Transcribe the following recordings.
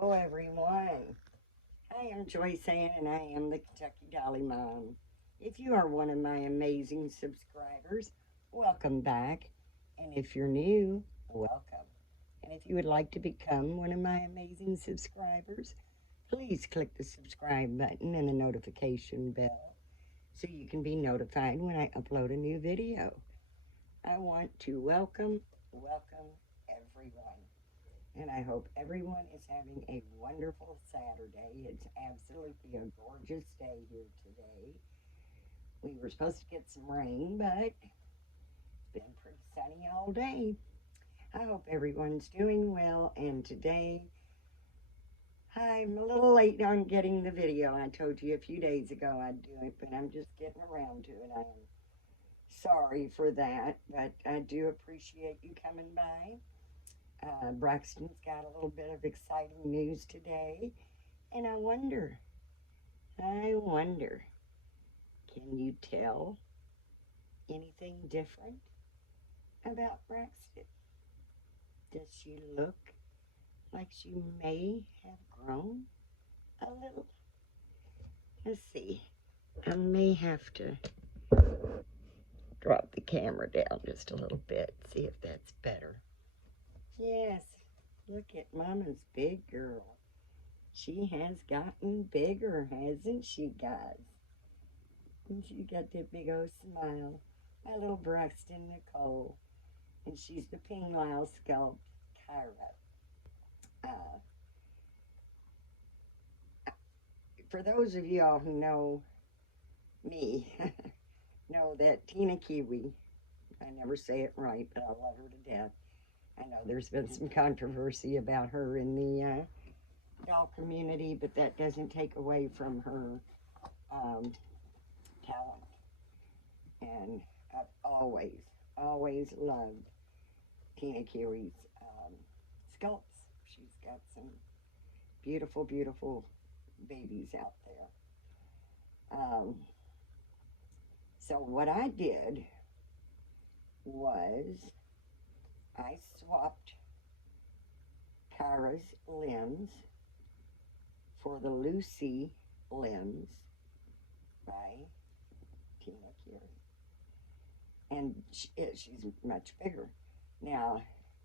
Hello, everyone. I am Joyce Ann, and I am the Kentucky Dolly Mom. If you are one of my amazing subscribers, welcome back. And if you're new, welcome. And if you would like to become one of my amazing subscribers, please click the subscribe button and the notification bell so you can be notified when I upload a new video. I want to welcome everyone. And I hope everyone is having a wonderful Saturday. It's absolutely a gorgeous day here today. We were supposed to get some rain, but it's been pretty sunny all day. I hope everyone's doing well. And today, I'm a little late on getting the video. I told you a few days ago I'd do it, but I'm just getting around to it. I am sorry for that, but I do appreciate you coming by. Braxton's got a little bit of exciting news today. And I wonder, can you tell anything different about Braxton? Does she look like she may have grown a little? Let's see. I may have to drop the camera down just a little bit, see if that's better. Yes, look at Mama's big girl. She has gotten bigger, hasn't she, guys? And she got that big old smile. My little Braxton Nicole. And she's the Pinglau Sculpt Kyra. Uh, for those of y'all who know me, know that Tina Kiwi, I never say it right, but I love her to death. I know there's been some controversy about her in the doll community, but that doesn't take away from her talent. And I've always loved Tina Kiwi's sculpts. She's got some beautiful babies out there. So what I did was I swapped Kyra's limbs for the Lucy limbs by Tina Kiwi. And she's much bigger. Now,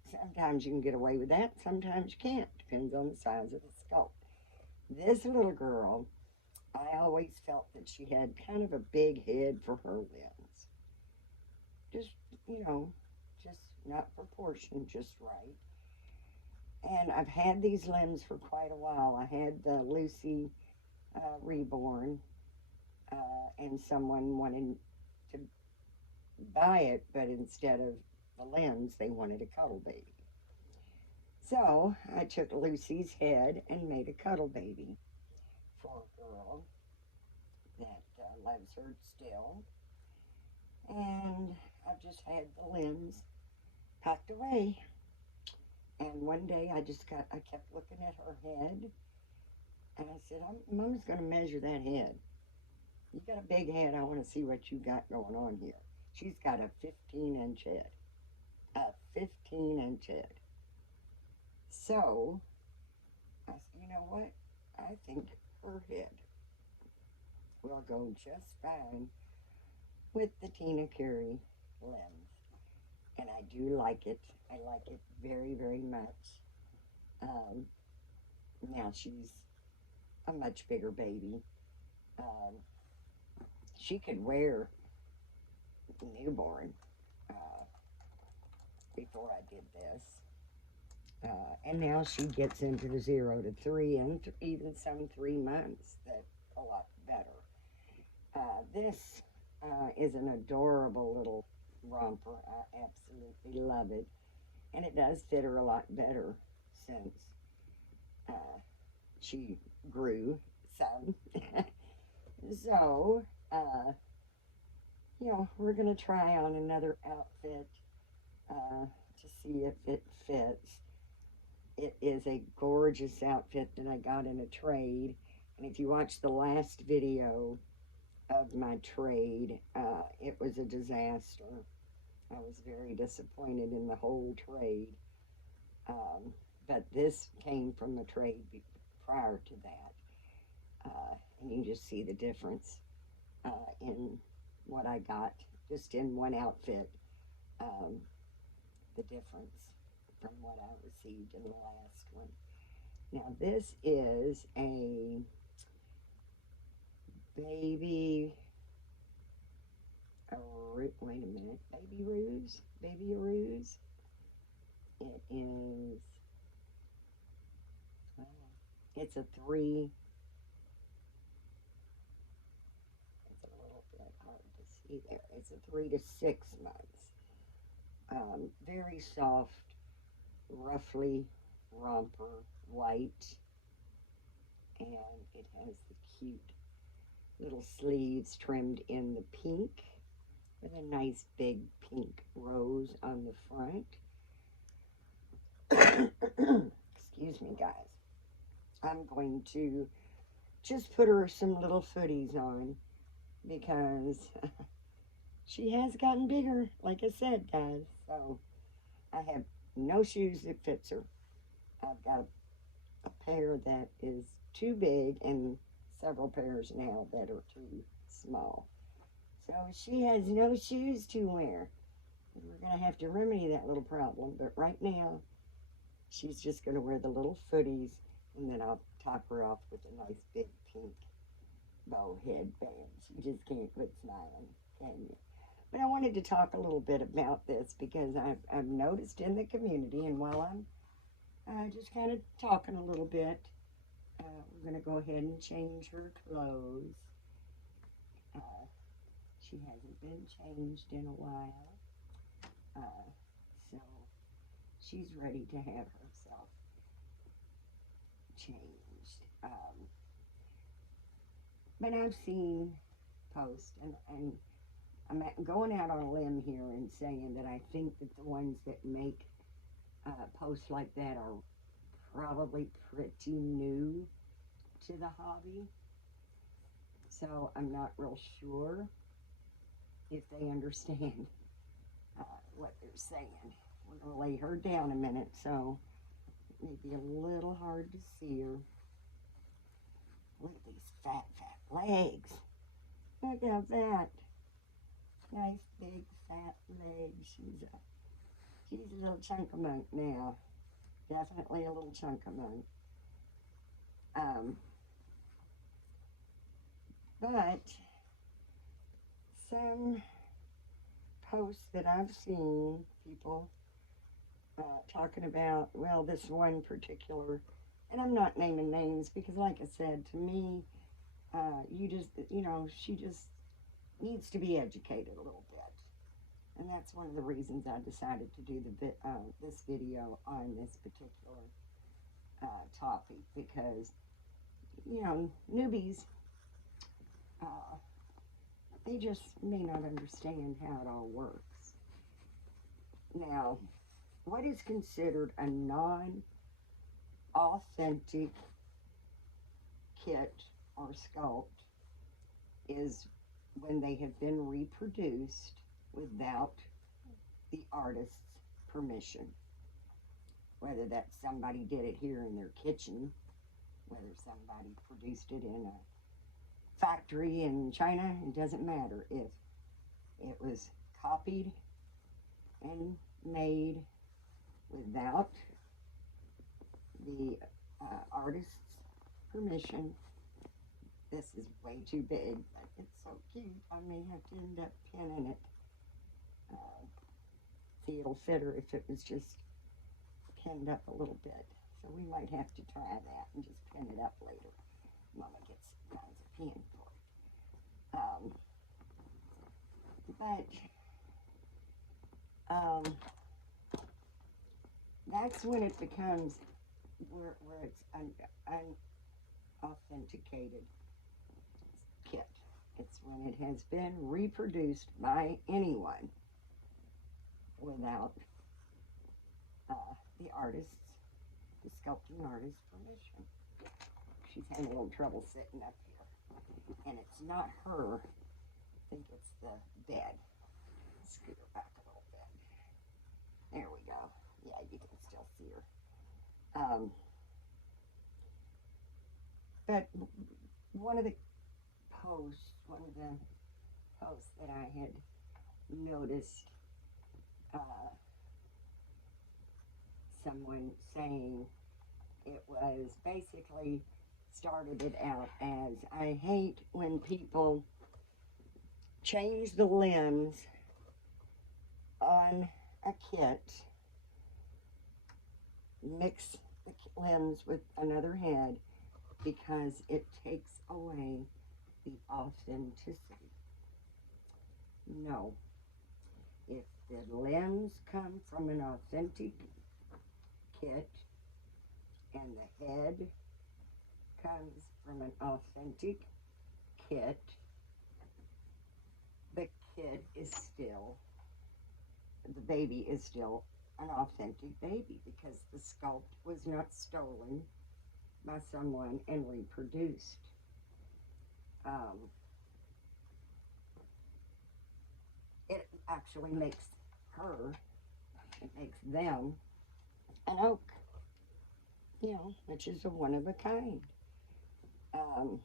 sometimes you can get away with that, sometimes you can't. Depends on the size of the sculpt. This little girl, I always felt that she had kind of a big head for her limbs. Just, just not proportioned just right. And I've had these limbs for quite a while. I had the Lucy Reborn, and someone wanted to buy it, but instead of the limbs, they wanted a cuddle baby. So I took Lucy's head and made a cuddle baby for a girl that loves her still. And I've just had the limbs packed away. And one day I kept looking at her head, and I said, Mom's going to measure that head. You got a big head. I want to see what you got going on here. She's got a 15-inch head. A 15-inch head. So I said, you know what? I think her head will go just fine with the Tina Kiwi limbs. And I do like it. I like it very much. Now she's a much bigger baby. She could wear newborn before I did this. And now she gets into the 0 to 3 and even some 3 months. That's a lot better. This is an adorable little romper. I absolutely love it. And it does fit her a lot better since she grew some. So, we're going to try on another outfit to see if it fits. It is a gorgeous outfit that I got in a trade. And if you watch the last video of my trade, it was a disaster. I was very disappointed in the whole trade. but this came from a trade prior to that. And you can just see the difference in what I got just in one outfit, um, the difference from what I received in the last one. Now, this is a baby, wait a minute, baby ruse. It is, well, it's a 3, it's a little bit hard to see there. It's a 3 to 6 months. Very soft, roughly romper white, and it has the cute little sleeves trimmed in the pink with a nice big pink rose on the front. Excuse me, guys. I'm going to just put her some little footies on because she has gotten bigger, like I said, guys. So I have no shoes that fits her. I've got a pair that is too big and several pairs now that are too small. So she has no shoes to wear. We're going to have to remedy that little problem. But right now, she's just going to wear the little footies, and then I'll top her off with a nice big pink bow headband. She just can't quit smiling, can you? But I wanted to talk a little bit about this because I've noticed in the community, and while I'm just kind of talking a little bit, we're going to go ahead and change her clothes. She hasn't been changed in a while, so she's ready to have herself changed. But I've seen posts, and I'm going out on a limb here and saying that I think that the ones that make posts like that are probably pretty new to the hobby. So I'm not real sure if they understand what they're saying. We're going to lay her down a minute, so it may be a little hard to see her. Look at these fat legs. Look at that. Nice big fat legs. She's a little chunk-a-monk now. Definitely a little chunk-a-monk. But some posts that I've seen, people talking about, well, this one particular, and I'm not naming names because, like I said, to me, she just needs to be educated a little bit. And that's one of the reasons I decided to do this video on this particular topic, because, newbies, they just may not understand how it all works. Now, what is considered a non-authentic kit or sculpt is when they have been reproduced without the artist's permission. Whether that somebody did it here in their kitchen, whether somebody produced it in a factory in China, it doesn't matter. If it was copied and made without the artist's permission, this is way too big, but it's so cute. I may have to end up pinning it. See, it'll fit her if it was just pinned up a little bit. So we might have to try that and just pin it up later. Mama gets kinds of pin for it. That's when it becomes where it's unauthenticated kit. It's when it has been reproduced by anyone without the sculpting artist's permission. She's having a little trouble sitting up here. And it's not her. I think it's the bed. Scoot her back a little bit. There we go. Yeah, you can still see her. Um, but one of the one of the posts that I had noticed, uh, someone saying it was basically started it out as, I hate when people change the limbs on a kit, mix the limbs with another head, because it takes away the authenticity. No. If the limbs come from an authentic kit and the head comes from an authentic kit, the kid is still, the baby is still an authentic baby, because the sculpt was not stolen by someone and reproduced. Um, it actually makes her, it makes them an oak, which is a one of a kind. Um,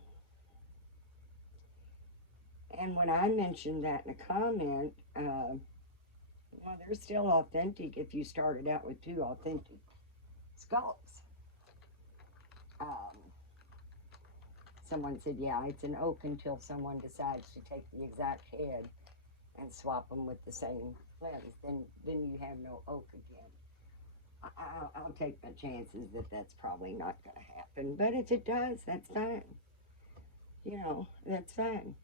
and when I mentioned that in a comment, well, they're still authentic if you started out with two authentic sculpts. Um, Someone said, yeah, it's an oak until someone decides to take the exact head and swap them with the same limbs. Then you have no oak again. I'll take my chances that that's probably not going to happen. But if it does, that's fine. That's fine.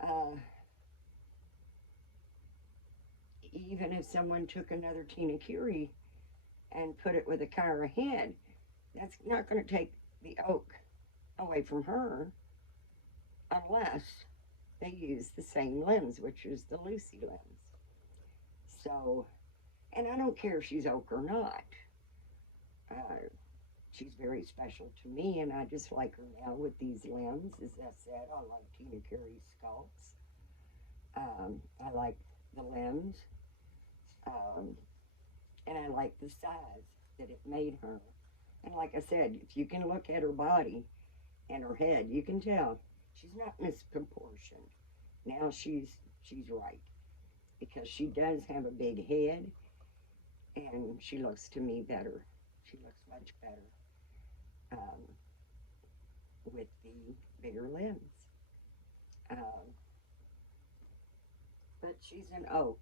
Uh, Even if someone took another Tina Curie and put it with a Kyra head, that's not going to take the oak away from her unless they use the same limbs, which is the Lucy limbs. So, and I don't care if she's oak or not. Uh, she's very special to me, and I just like her now with these limbs. As I said, I like Tina Curie's sculpts. I like the limbs, um, and I like the size that it made her. And like I said, if you can look at her body and her head, you can tell she's not misproportioned. Now she's right, because she does have a big head, and she looks to me better. She looks much better um, with the bigger limbs. Um, but she's an oak.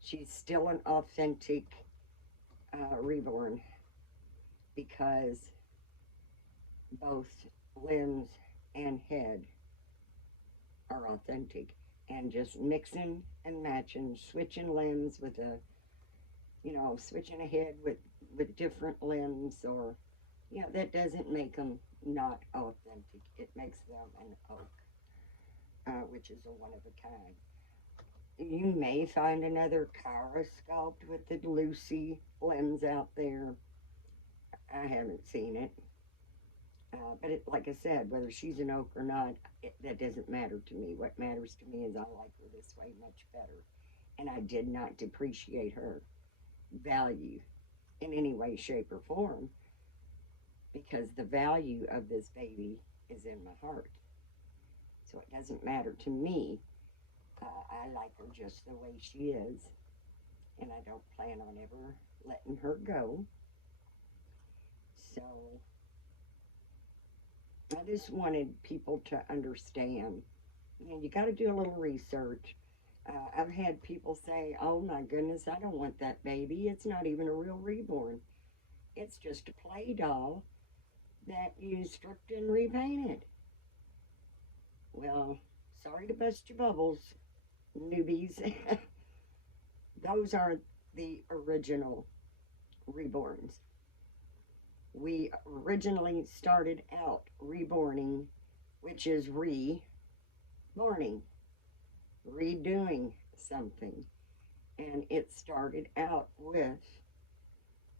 She's still an authentic reborn, because both limbs and head are authentic. And just mixing and matching, switching limbs with switching a head with different limbs, or, that doesn't make them not authentic. It makes them an oak, which is a one of a kind. You may find another Kyra sculpt with the Lucy limbs out there. I haven't seen it. But like I said, whether she's an oak or not, that doesn't matter to me. What matters to me is I like her this way much better. And I did not depreciate her value in any way, shape, or form, because the value of this baby is in my heart. So it doesn't matter to me. I like her just the way she is, and I don't plan on ever letting her go. So I just wanted people to understand, you got to do a little research. I've had people say, oh my goodness, I don't want that baby. It's not even a real reborn. It's just a play doll that you stripped and repainted. Well, sorry to bust your bubbles, newbies. Those are the original reborns. We originally started out reborning, which is reborning, redoing something. And it started out with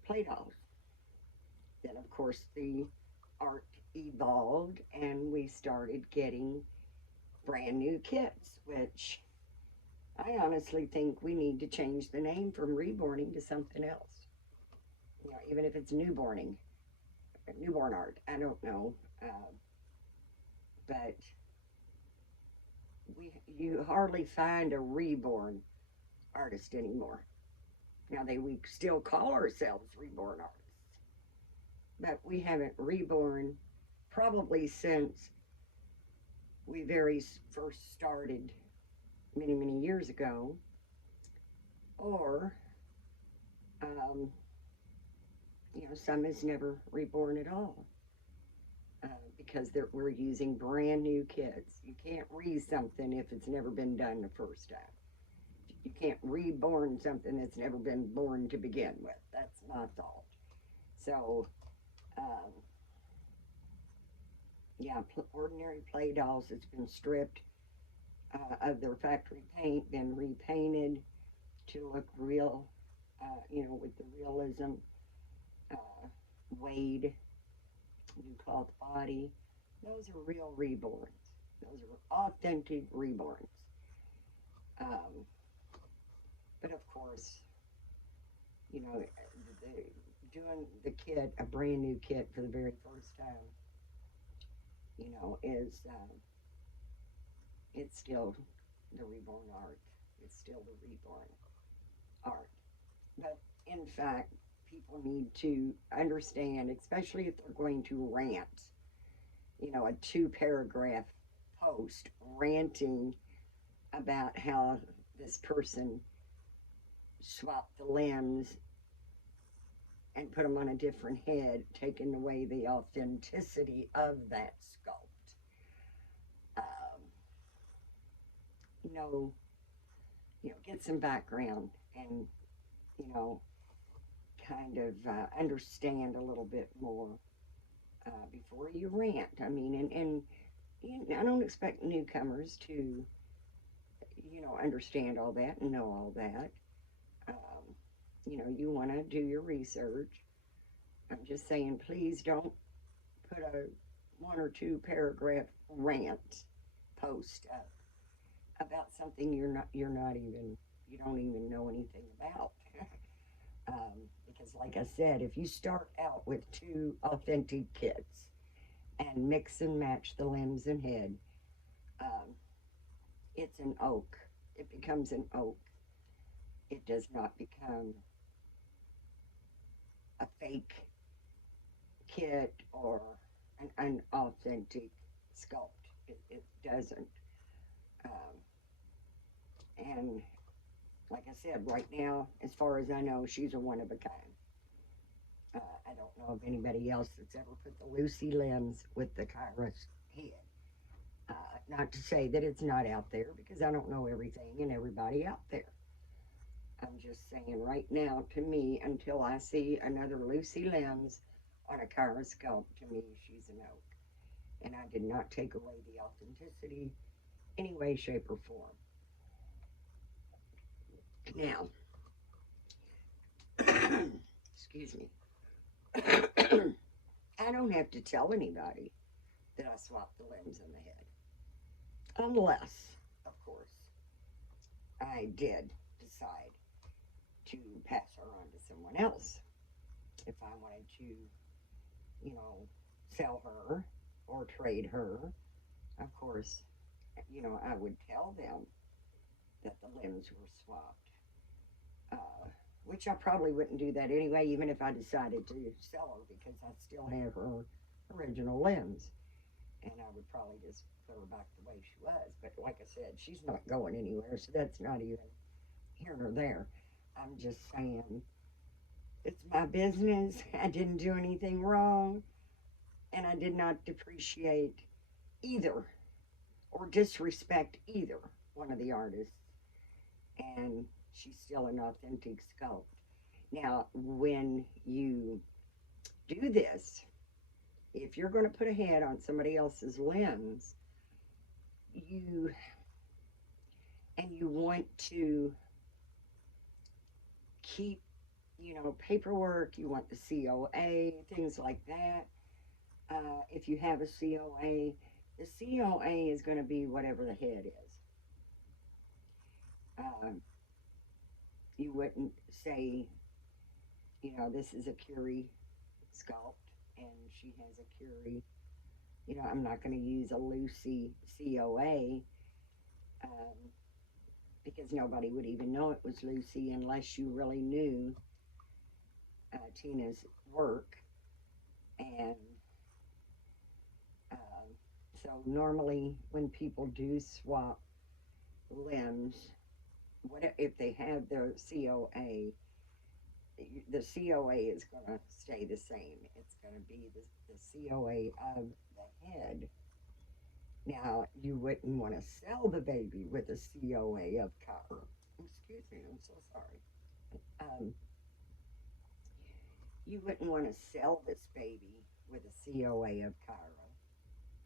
play dolls. Then, of course, the art evolved, and we started getting brand new kits, which I honestly think we need to change the name from reborning to something else. You know, even if it's newborn art. I don't know, but you hardly find a reborn artist anymore. Now we still call ourselves reborn artists, but we haven't reborn probably since we very first started many years ago, or um, some is never reborn at all. Because we're using brand new kits. You can't re something if it's never been done the first time. You can't reborn something that's never been born to begin with. That's my thought. So, um, yeah, ordinary play dolls that's been stripped of their factory paint, then repainted to look real, with the realism, uh, weighed, new cloth body. Those are real reborns. Those are authentic reborns. Um, but of course, doing the kit, a brand new kit for the very first time, is it's still the reborn art. It's still the reborn art. But in fact, people need to understand, especially if they're going to rant, a 2 paragraph post ranting about how this person swapped the limbs and put them on a different head, taking away the authenticity of that sculpt. Um, you know, get some background and you know, kind of understand a little bit more before you rant. I mean, and I don't expect newcomers to, understand all that and know all that. You want to do your research. I'm just saying, please don't put a 1 or 2 paragraph rant post up about something you don't even know anything about. Because, like I said, if you start out with 2 authentic kits and mix and match the limbs and head, um, it's an oak. It becomes an oak. It does not become a fake kit or an unauthentic sculpt. It doesn't. Um, and like I said, right now, as far as I know, she's a one of a kind. I don't know of anybody else that's ever put the Lucy limbs with the Kairos head. Not to say that it's not out there, because I don't know everything and everybody out there. I'm just saying right now, to me, until I see another Lucy limbs on a Kairos sculpt, to me, she's an oak. And I did not take away the authenticity any way, shape, or form. Now, excuse me. I don't have to tell anybody that I swapped the limbs and the head. Unless, of course, I did decide to pass her on to someone else. If I wanted to, sell her or trade her, of course, I would tell them that the limbs were swapped. Which I probably wouldn't do that anyway, even if I decided to sell her, because I still have her original limbs. And I would probably just put her back the way she was. But like I said, she's not going anywhere, so that's not even here nor there. I'm just saying, it's my business. I didn't do anything wrong, and I did not depreciate either or disrespect either one of the artists. And she's still an authentic sculpt. Now, when you do this, if you're going to put a head on somebody else's limbs, you want to keep, paperwork, you want the COA, things like that. If you have a COA, the COA is going to be whatever the head is. You wouldn't say, this is a Curie sculpt, and she has a Curie. I'm not going to use a Lucy COA, um, because nobody would even know it was Lucy unless you really knew Tina's work. And um, so normally when people do swap limbs, what if they have their COA? The COA is going to stay the same. It's going to be the COA of the head. Now, you wouldn't want to sell the baby with a COA of copper. Excuse me, I'm so sorry. Um, you wouldn't want to sell this baby with a COA of Cairo,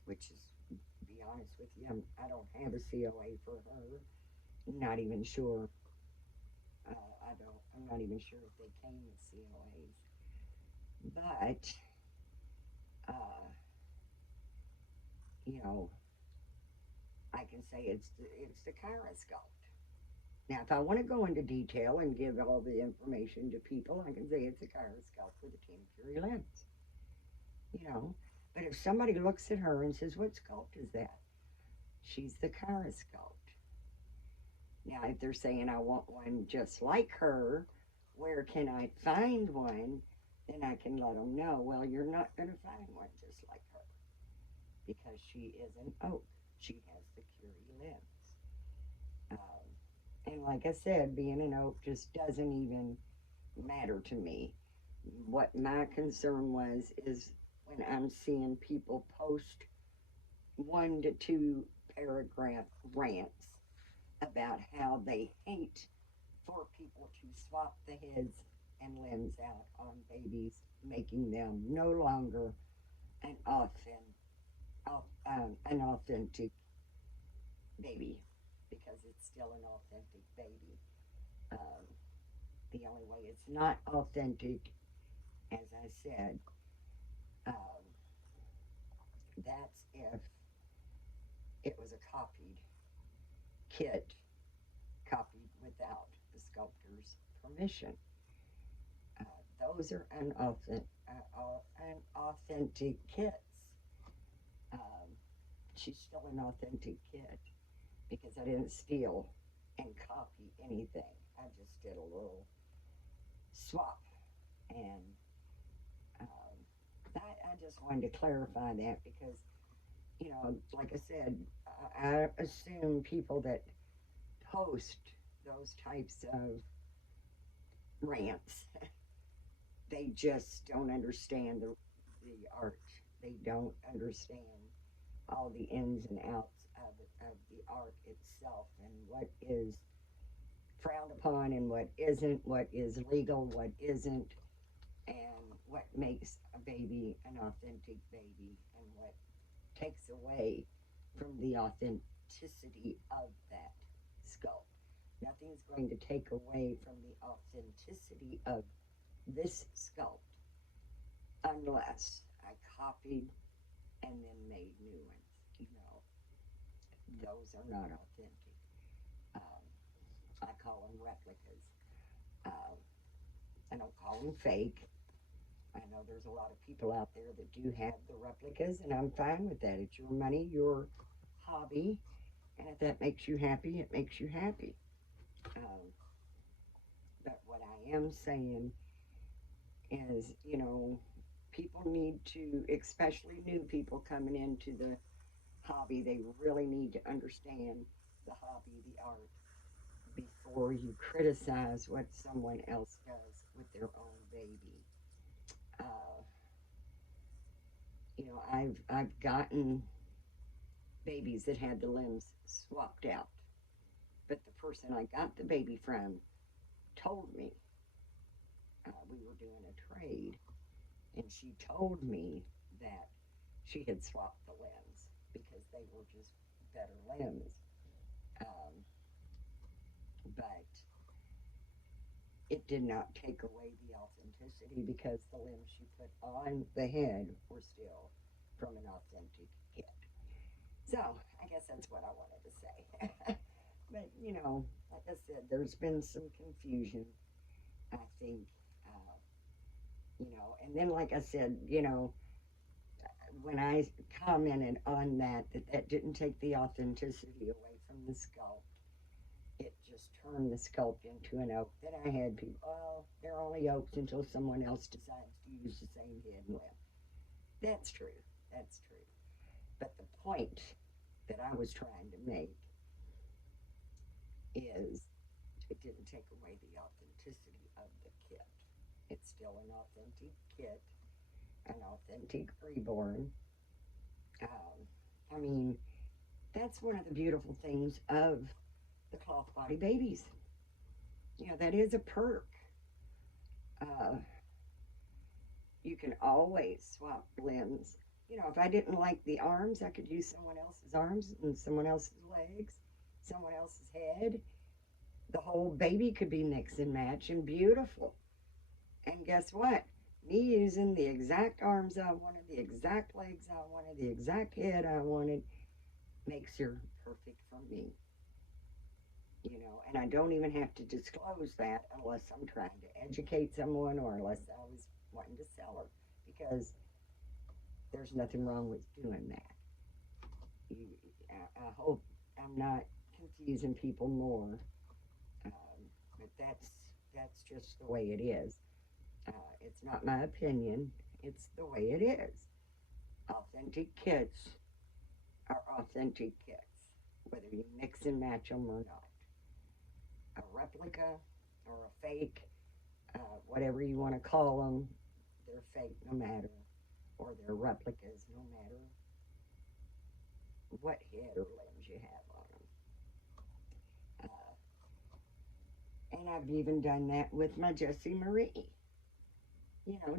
which is, to be honest with you, I don't have a COA for her. I'm not even sure. I'm not even sure if they came with COAs. But, uh, you know, I can say it's the Cairo sculpt. Now, if I want to go into detail and give all the information to people, I can say it's a Cairo sculpt with a Tina Curie lens. You know, but if somebody looks at her and says, "What sculpt is that?" She's the Cairo sculpt. Now, if they're saying, "I want one just like her, where can I find one?" Then I can let them know, well, you're not going to find one just like her because she is an oak. She has the Curie lens. And like I said, being an oak just doesn't even matter to me. What my concern was is when I'm seeing people post 1 to 2 paragraph rants about how they hate for people to swap the heads and limbs out on babies, making them no longer an authentic baby, because it's still an authentic baby. Um, the only way it's not authentic, as I said, um, that's if it was a copied kit, copied without the sculptor's permission. Uh, those are unauthentic kits. Um, she's still an authentic kit because I didn't steal and copy anything. I just did a little swap. And I just wanted to clarify that because, like I said, I assume people that post those types of rants, they just don't understand the art. They don't understand all the ins and outs of the art itself and what is frowned upon and what isn't, what is legal, what isn't, and what makes a baby an authentic baby and what takes away from the authenticity of that sculpt. Nothing's going to take away from the authenticity of this sculpt unless I copied and then made new ones. Those are not authentic. Um, I call them replicas. Um, I don't call them fake. I know there's a lot of people out there that do have the replicas, and I'm fine with that. It's your money, your hobby, and if that makes you happy, it makes you happy. Um, but what I am saying is, people need to, especially new people coming into the hobby, they really need to understand the hobby, the art, before you criticize what someone else does with their own baby. Uh, I've gotten babies that had the limbs swapped out, but the person I got the baby from told me we were doing a trade, and she told me that she had swapped the limbs because they were just better limbs. Um, but it did not take away the authenticity because the limbs she put on the head were still from an authentic kit. So I guess that's what I wanted to say. But like I said, there's been some confusion. I think And then, like I said, when I commented on that didn't take the authenticity away from the sculpt. It just turned the sculpt into an oak. Then I had people, oh, they're only oaks until someone else decides to use the same head and limb. That's true. That's true. But the point that I was trying to make is it didn't take away the authenticity of the kit. It's still an authentic kit, an authentic reborn. I mean, that's one of the beautiful things of the cloth body babies. That is a perk. Uh, you can always swap limbs. If I didn't like the arms, I could use someone else's arms and someone else's legs, someone else's head. The whole baby could be mix and match and beautiful. And guess what? Me using the exact arms I wanted, the exact legs I wanted, the exact head I wanted makes her perfect for me. And I don't even have to disclose that unless I'm trying to educate someone or unless I was wanting to sell her because there's nothing wrong with doing that. You, I hope I'm not confusing people more, but that's just the way it is. It's not my opinion. It's the way it is. Authentic kits are authentic kits, whether you mix and match them or not. A replica or a fake, whatever you want to call them, they're fake no matter, or they're replicas no matter what head or limbs you have on them. And I've even done that with my Jessie Marie.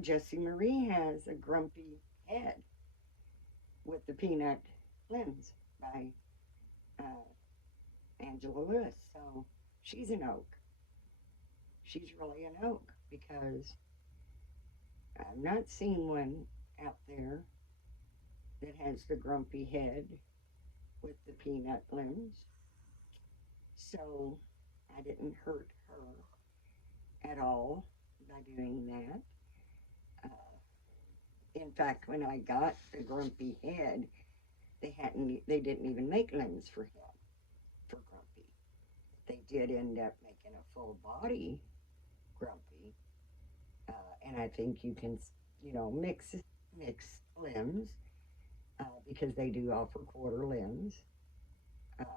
Jessie Marie has a grumpy head with the peanut limbs by uh, Angela Lewis. So she's an oak. She's really an oak because I've not seen one out there that has the grumpy head with the peanut limbs. So I didn't hurt her at all by doing that. In fact, when I got the grumpy head, they didn't even make limbs for him for Grumpy. They did end up making a full body Grumpy, and I think you can mix limbs because they do offer quarter limbs um,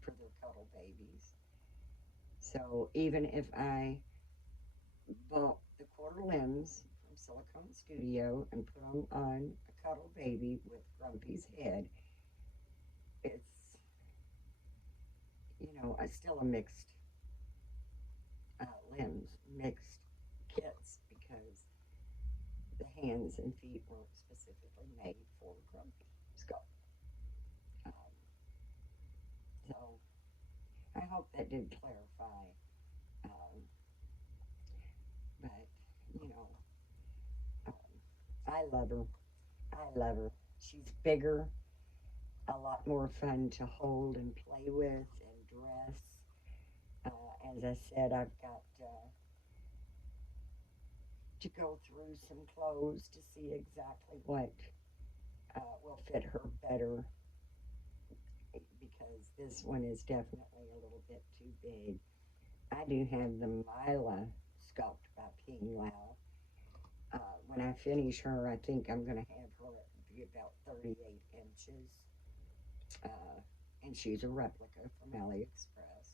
for their cuddle babies. So even if I bought the quarter limbs from Silicone Studio and put them on a cuddle baby with Grumpy's head, it's still a mixed limbs, mixed kits because the hands and feet weren't specifically made for Grumpy skull. Um, so I hope that did clarify. Um, but you know, um, I love her. I love her. She's bigger, a lot more fun to hold and play with and dress. As I said, I've got to go through some clothes to see exactly what will fit her better because this one is definitely a little bit too big. I do have the Mila sculpt by Ping Lao. When I finish her, I think I'm going to have her be about 38 inches. And she's a replica from AliExpress.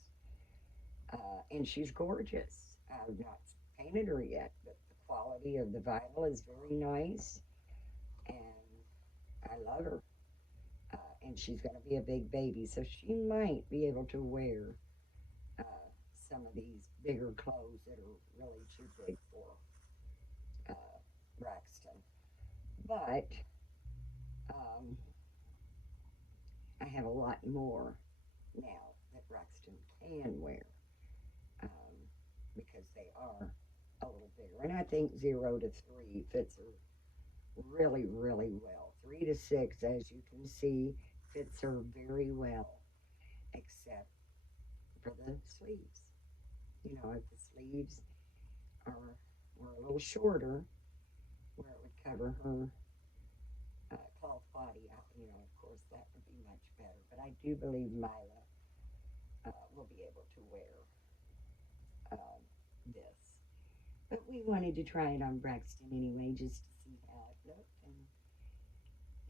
And she's gorgeous. I've not painted her yet, but the quality of the vinyl is very nice. And I love her. And she's going to be a big baby, so she might be able to wear uh, some of these bigger clothes that are really too big for Braxton. But um, I have a lot more now that Braxton can wear um, because they are a little bigger. And I think 0 to 3 fits her really, really well. 3 to 6, as you can see, fits her very well, except for the sleeves. If the sleeves are were a little shorter, where it would cover her cloth body. Of course, that would be much better. But I do believe Mila will be able to wear um, this. But we wanted to try it on Braxton anyway, just to see how it looked, and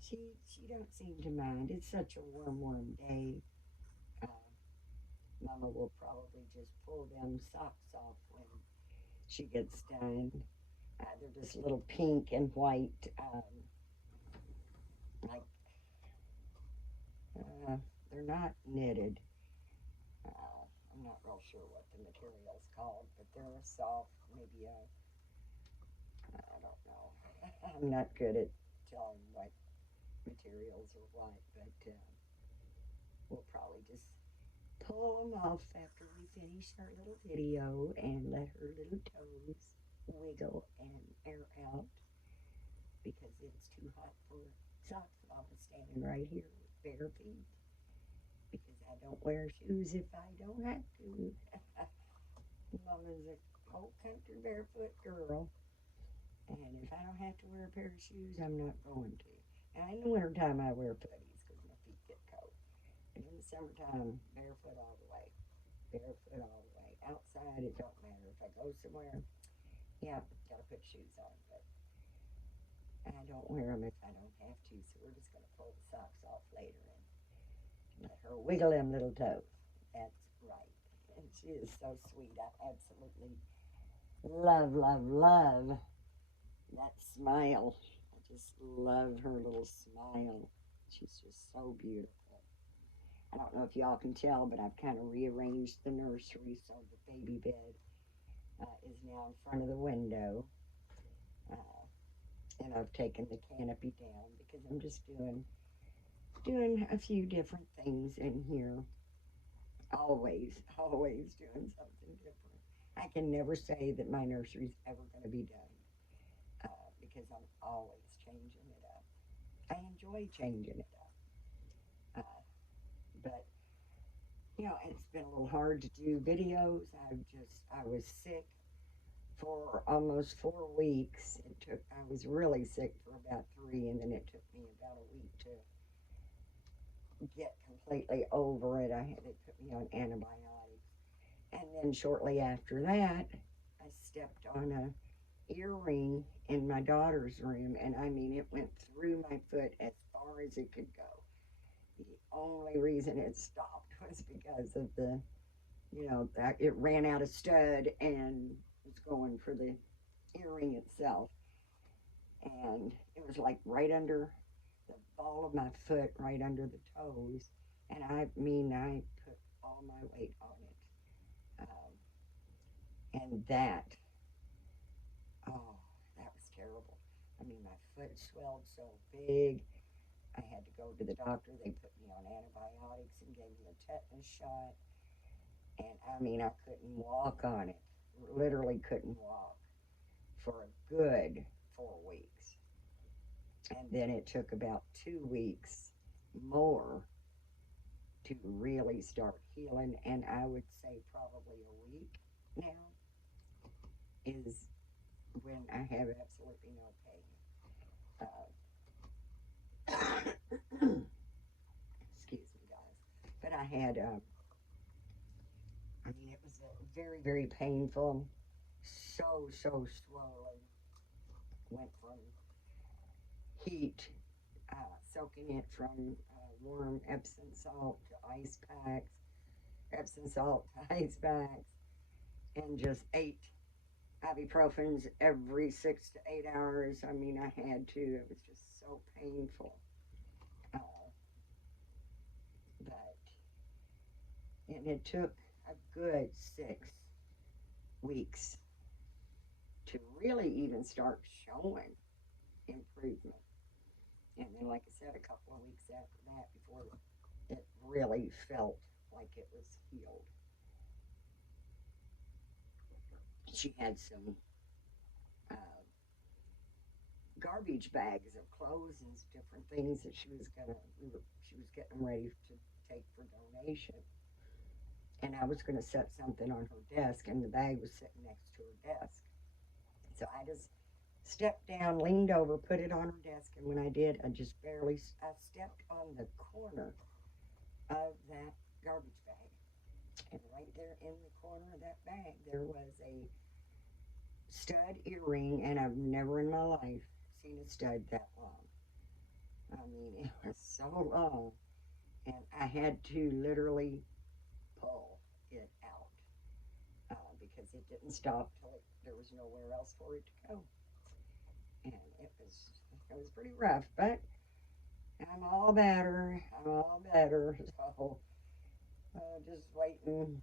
she don't seem to mind. It's such a warm day. Uh, Mama will probably just pull them socks off when she gets done. They're just little pink and white, like they're not knitted. I'm not real sure what the material's called, but they're soft, maybe I don't know. I'm not good at telling what materials are what, but we'll probably just pull them off after we finish our little video and let her little toes wiggle and air out because it's too hot for socks. Mama's standing right here with bare feet because I don't wear shoes if I don't have to. Mama's a whole country barefoot girl. And if I don't have to wear a pair of shoes, I'm not going to. And in the wintertime, I wear footies because my feet get cold. And in the summertime, barefoot all the way. Barefoot all the way. Outside, it don't matter. If I go somewhere, yeah, gotta put shoes on. But I don't wear them if I don't have to. So we're just gonna pull the socks off later and let her wiggle them little toes. That's right. And she is so sweet. I absolutely love, love, love that smile. I just love her little smile. She's just so beautiful. I don't know if y'all can tell, but I've kind of rearranged the nursery so the baby bed is now in front of the window. Uh, and I've taken the canopy down because I'm just doing a few different things in here. Always, always doing something different. I can never say that my nursery's ever going to be done because I'm always changing it up. I enjoy changing it up. But it's been a little hard to do videos. I was sick for almost 4 weeks. I was really sick for about 3, and then it took me about a week to get completely over it. They put me on antibiotics. And then shortly after that, I stepped on a earring in my daughter's room, and I mean, it went through my foot as far as it could go. The only reason it stopped was because of that it ran out of stud and was going for the earring itself. And it was like right under the ball of my foot, right under the toes. And I mean, I put all my weight on it. And oh, that was terrible. I mean, my foot swelled so big. I had to go to the doctor. They put me on antibiotics and gave me a tetanus shot. And I mean, I couldn't walk on it. Literally couldn't walk for a good 4 weeks. And then it took about 2 weeks more to really start healing. And I would say probably a week now is when I have absolutely no pain. Excuse me, guys. But I mean, it was very, very painful. So swollen. Went from heat, soaking it from warm Epsom salt to ice packs, Epsom salt to ice packs, and just ate ibuprofens every 6 to 8 hours. I mean, I had to. It was just so painful. Uh, but, and it took a good 6 weeks to really even start showing improvement. And then, like I said, a couple of weeks after that, before it really felt like it was healed. She had some uh, garbage bags of clothes and different things that she was getting them ready to take for donation. And I was going to set something on her desk, and the bag was sitting next to her desk. So I just stepped down, leaned over, put it on her desk, and when I did, I just barely, I stepped on the corner of that garbage bag. And right there in the corner of that bag, there was a stud earring, and I've never in my life seen a stud that long. I mean, it was so long, and I had to literally pull it out because it didn't stop till there was nowhere else for it to go, and it was pretty rough, but I'm all better. I'm all better. So just waiting.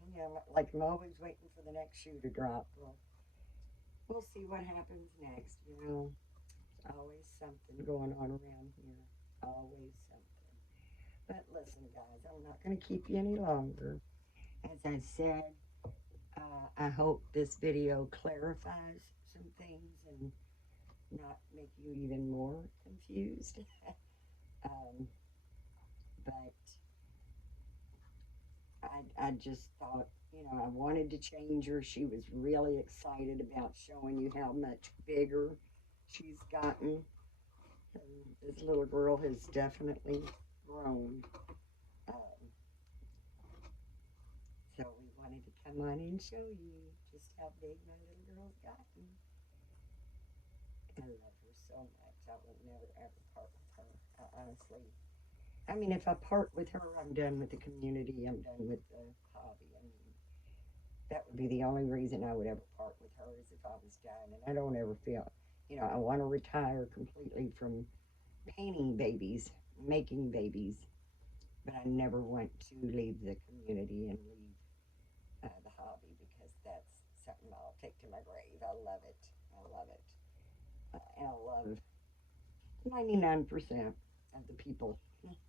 Like I'm always waiting for the next shoe to drop. Well, we'll see what happens next. There's always something going on around here. Always something. But listen, guys, I'm not going to keep you any longer. As I said, I hope this video clarifies some things and not make you even more confused. um, but I just thought, I wanted to change her. She was really excited about showing you how much bigger she's gotten. And this little girl has definitely grown. Um, so we wanted to come on and show you just how big my little girl's gotten. I love her so much. I will never ever part with her. Honestly, I mean, if I part with her, I'm done with the community. I'm done with the hobby. I mean, that would be the only reason I would ever part with her is if I was done. And I don't ever feel, I want to retire completely from painting babies, making babies, but I never want to leave the community and leave the hobby because that's something I'll take to my grave. I love it. I love it. And I love 99% of the people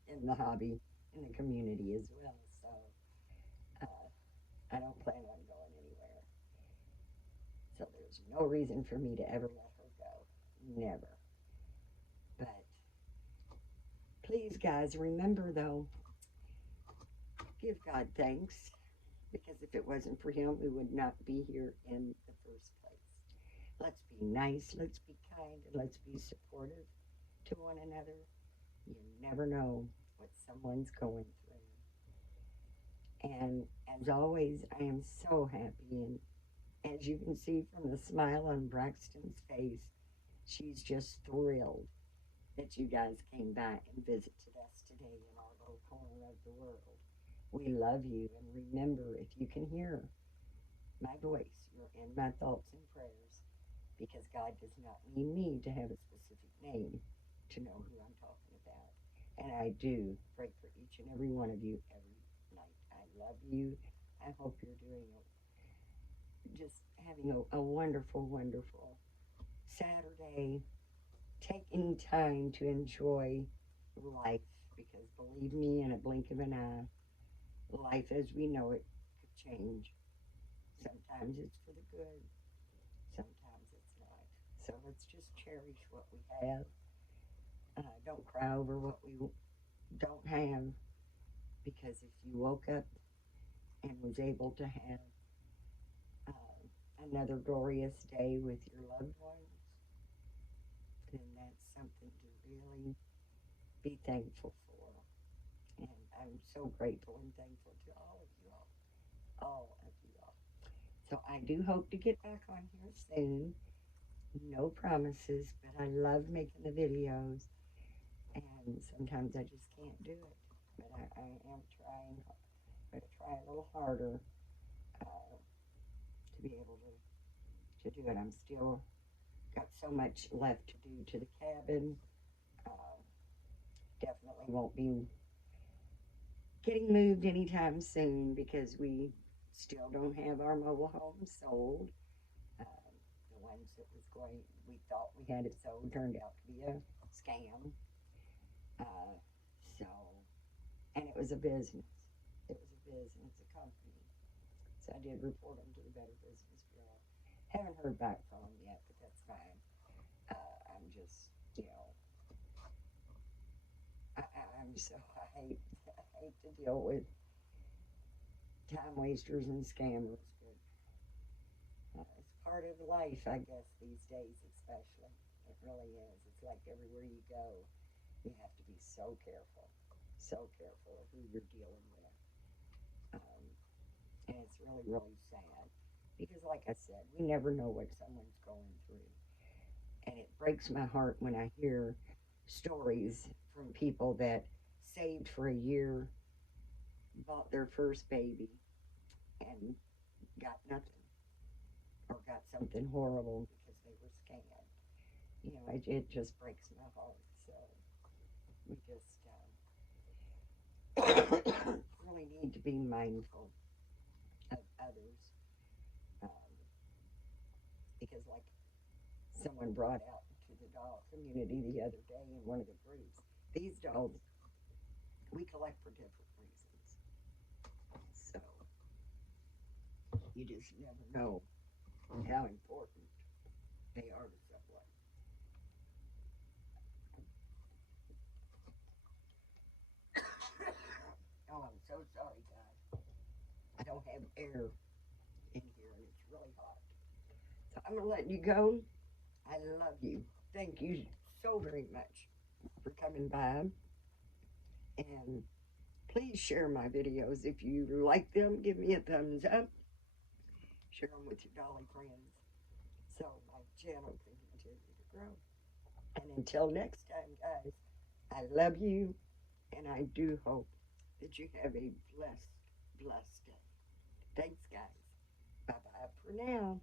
in the hobby, in the community as well. So I don't plan on going anywhere. So there's no reason for me to ever let her go. Never. But please, guys, remember though, give God thanks because if it wasn't for Him, we would not be here in the first place. Let's be nice, let's be kind, and let's be supportive to one another. You never know what someone's going through. And as always, I am so happy. And as you can see from the smile on Braxton's face, she's just thrilled that you guys came by and visited us today in our little corner of the world. We love you, and remember, if you can hear my voice, you're in my thoughts and prayers, because God does not need me to have a specific name to know who I'm talking about. And I do pray for each and every one of you every night. I love you. I hope you're doing just having a wonderful, wonderful Saturday. Take any time to enjoy life because believe me, in a blink of an eye, life as we know it could change. Sometimes it's for the good, sometimes it's not. So let's just cherish what we have. Don't cry over what we don't have because if you woke up and was able to have another glorious day with your loved ones, then that's something to really be thankful for. And I'm so grateful and thankful to all of you all of you all. So I do hope to get back on here soon. No promises, but I love making the videos, and sometimes I just can't do it. But I am trying. I'm going to try a little harder to be able to do it. I'm still got so much left to do to the cabin. Uh, Definitely won't be getting moved anytime soon because we still don't have our mobile home sold. The ones that we thought we had it sold turned out to be a scam. Uh, so, and it was a business. It was a business, a company. So I did report them to the Better Business Bureau. Haven't heard back from them yet, but that's fine. I'm just, I'm so, I hate to deal with time wasters and scammers, but it's part of life, I guess, these days, especially. It really is. It's like everywhere you go, you have to be so careful of who you're dealing with. Um, and it's really, really sad because, like I said, we never know what someone's going through. And it breaks my heart when I hear stories from people that saved for a year, bought their first baby, and got nothing or got something horrible because they were scammed. It just breaks my heart. So we just really need to be mindful of others, um, because, like someone brought out to the doll community the other day in one of the groups, these dolls we collect for different reasons. So you just never know how important they are to someone. Oh, I'm so sorry, guys. I don't have air in here and it's really hot. So I'm going to let you go. I love you. Thank you so very much for coming by. And please share my videos. If you like them, give me a thumbs up. Share them with your dolly friends so my channel can continue to grow. And until next time, guys, I love you and I do hope that you have a blessed day. Thanks, guys. Bye bye for now.